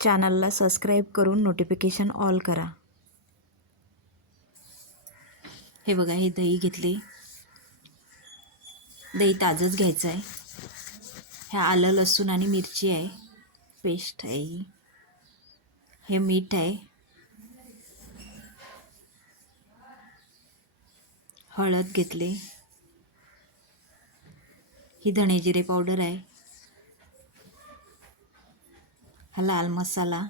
चॅनलला सबस्क्राईब करून notification all करा. हे बघा हे दही घेतले. दही ताजंच घ्यायचं आहे. ह्या आलं लसूण आणि मिरची आहे. पेस्ट आहे. ही हे मीठ आहे. हळद घेतले. ही धणे जिरे पावडर आहे. हा लाल मसाला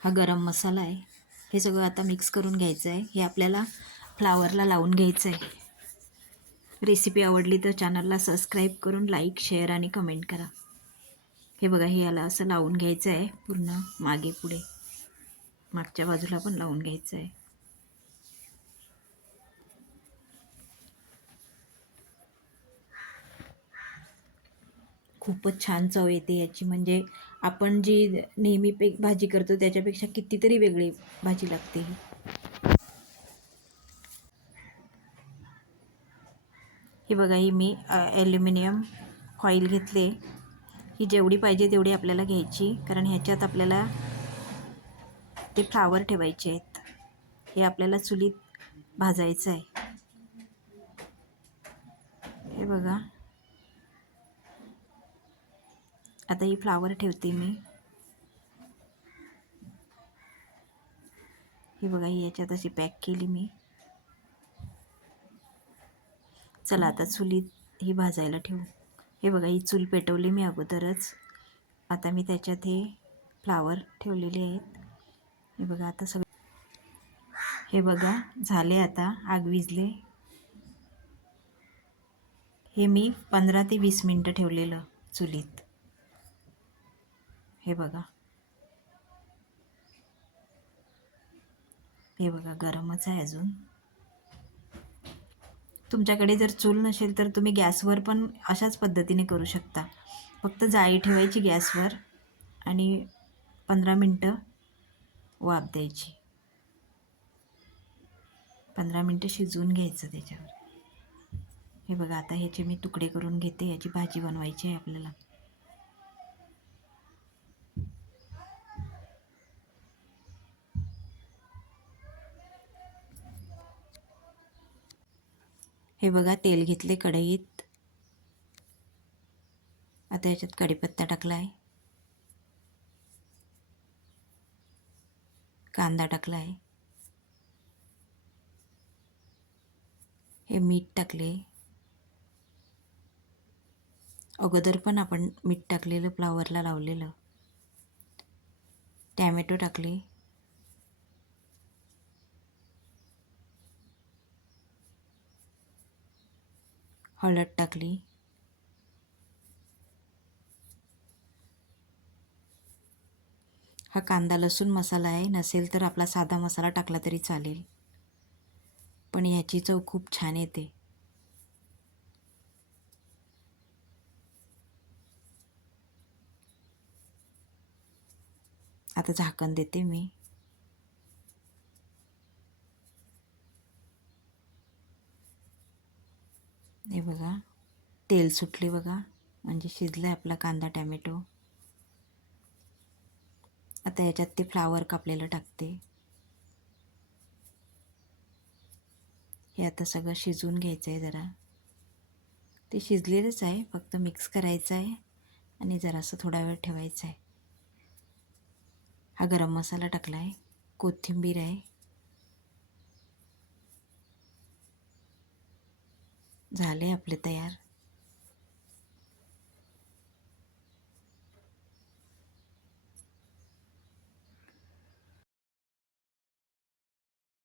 हा गरम मसाला आहे. हे सगळं आता मिक्स करून घ्यायचं आहे हे आपल्याला फ्लावरला लावून घ्यायचं आहे रेसिपी आवडली तर चॅनलला सबस्क्राईब करून लाईक शेअर आणि कमेंट करा. हे बघा हे याला असं लावून घ्यायचं आहे पूर्ण मागे पुढे. मागच्या बाजूला पण लावून घ्यायचं आहे खूपच छान चव येते याची. म्हणजे आपण जी नेहमी पे भाजी करतो त्याच्यापेक्षा कितीतरी वेगळी भाजी लागते ही. बघा ही मी ॲल्युमिनियम फॉईल घेतले. ही जेवढी पाहिजे तेवढी आपल्याला घ्यायची. कारण ह्याच्यात आपल्याला ते फ्लावर ठेवायचे आहेत. हे आपल्याला चुलीत भाजायचं आहे हे बघा. आता ही फ्लावर ठेवते मी. ही बघा ही याच्यात अशी पॅक केली मी. चला आता चुलीत ही भाजायला ठेवू. हे बघा ही चूल पेटवली मी अगोदरच. आता मी त्याच्यात हे फ्लावर ठेवलेले आहेत. हे बघा आता सगळं हे बघा झाले आता आग विजले. हे मी पंधरा ते वीस मिनटं ठेवलेलं चुलीत. हे बघा. हे बघा गरमच आहे अजून. तुमच्याकडे जर चूल नसेल तर तुम्ही गॅसवर पण अशाच पद्धतीने करू शकता. फक्त जाळी ठेवायची गॅसवर आणि पंधरा मिनटं वाफ द्यायची. पंधरा मिनटं शिजवून घ्यायचं त्याच्यावर. हे बघा आता ह्याचे मी तुकडे करून घेते याची भाजी बनवायची आहे आपल्याला. हे बघा तेल घेतले कढईत. आता याच्यात कढीपत्ता टाकला आहे कांदा टाकला आहे हे मीठ टाकले. अगोदर पण आपण मीठ टाकलेलं फ्लावरला लावलेलं. टॅमॅटो टाकले. हळद टाकली. हा कांदा लसूण मसाला आहे. नसेल तर आपला साधा मसाला टाकला तरी चालेल. पण ह्याची चव खूप छान येते. आता झाकण देते मी हे बघा. तेल सुटले बघा. म्हणजे शिजलं आहे आपला कांदा टॅमॅटो. आता याच्यात ते फ्लावर कापलेलं टाकते. हे आता सगळं शिजवून घ्यायचं आहे जरा. ते शिजलेलंच आहे फक्त मिक्स करायचं आहे आणि जरासं थोडा वेळ ठेवायचं आहे हा गरम मसाला टाकला आहे कोथिंबीर आहे. झाले आपले तयार.